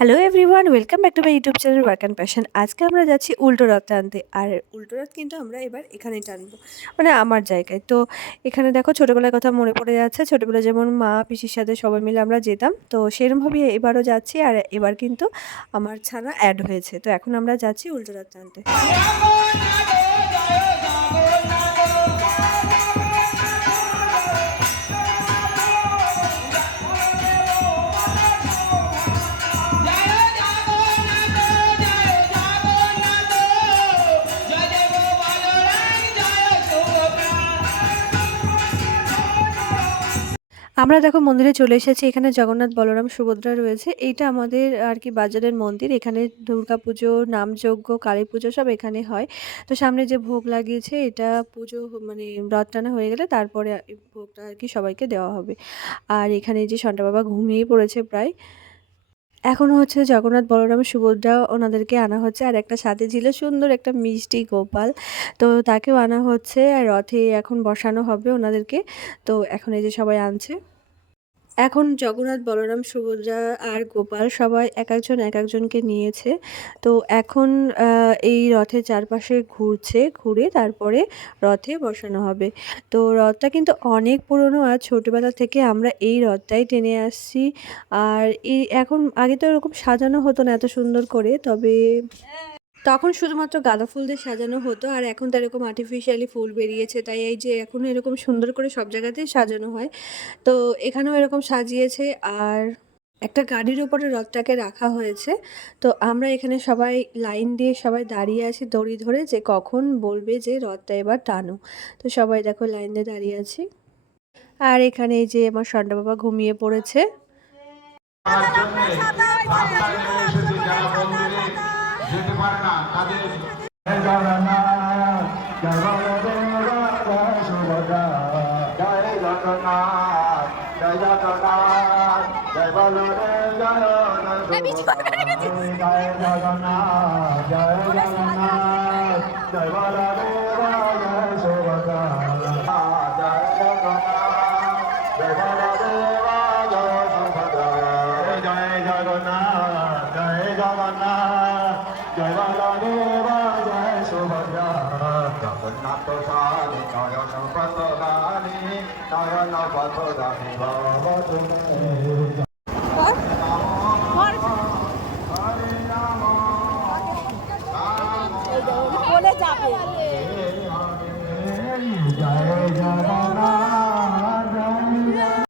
Hello everyone, welcome back to my YouTube channel work and passion. আজকে আমরা যাচ্ছি উল্টো রথ টানতে। আর উল্টো রথ কিন্তু আমরা এবার এখানেই টানবো, মানে আমার জায়গায়। তো এখানে দেখো ছোটোবেলার কথা মনে পড়ে যাচ্ছে। ছোটোবেলায় যেমন মা পিসির সাথে সবাই মিলে আমরা যেতাম, তো সেরকমভাবেই এবারও যাচ্ছি। আর এবার কিন্তু আমার ছানা অ্যাড হয়েছে, তো এখন আমরা যাচ্ছি উল্টো রথ টানতে। আমরা দেখো মন্দিরে চলে এসেছি। এখানে জগন্নাথ, বলরাম, সুভদ্রা রয়েছে। এইটা আমাদের আর কি বাজারের মন্দির। এখানে দুর্গাপুজো, নামযজ্ঞ, কালী পুজো সব এখানে হয়। তো সামনে যে ভোগ লাগিয়েছে, এটা পুজো মানে রথ টানা হয়ে গেলে তারপরে এই ভোগটা আর কি সবাইকে দেওয়া হবে। আর এখানে যে সন্টা বাবা ঘুমিয়েই পড়েছে প্রায়। এখনও হচ্ছে জগন্নাথ, বলরাম, সুভদ্রা ওনাদেরকে আনা হচ্ছে। আর একটা সাথে ছিল সুন্দর একটা মিষ্টি গোপাল, তো তাকেও আনা হচ্ছে। আর রথে এখন বসানো হবে ওনাদেরকে। তো এখন এই যে সবাই আনছে। এখন জগন্নাথ, বলরাম, সুভদ্রা আর গোপাল সবাই এক একজনকে নিয়েছে। তো এখন এই রথের চারপাশে ঘুরছে, ঘুরে তারপরে রথে বসানো হবে। তো রথটা কিন্তু অনেক পুরনো, আর ছোটোবেলা থেকে আমরা এই রথটাই টেনে আসছি। আর এই এখন আগে তো এরকম সাজানো হতো না এত সুন্দর করে, তবে তখন শুধুমাত্র গাঁদা ফুল দিয়ে সাজানো হতো। আর এখন তো এরকম আর্টিফিশিয়ালি ফুল বেরিয়েছে, তাই এই যে এখন এরকম সুন্দর করে সব জায়গাতেই সাজানো হয়। তো এখানেও এরকম সাজিয়েছে। আর একটা গাড়ির উপরে রথটাকে রাখা হয়েছে। তো আমরা এখানে সবাই লাইন দিয়ে সবাই দাঁড়িয়ে আছি দড়ি ধরে, যে কখন বলবে যে রথটা এবার টানো। তো সবাই দেখো লাইন দিয়ে দাঁড়িয়ে আছি। আর এখানে এই যে আমার সন্ডা বাবা ঘুমিয়ে পড়েছে। যেতে পারে না তাদের জগন্নাথ স্বামী নয়ন পথগামী নয়ন পথগামী বাবা তুমি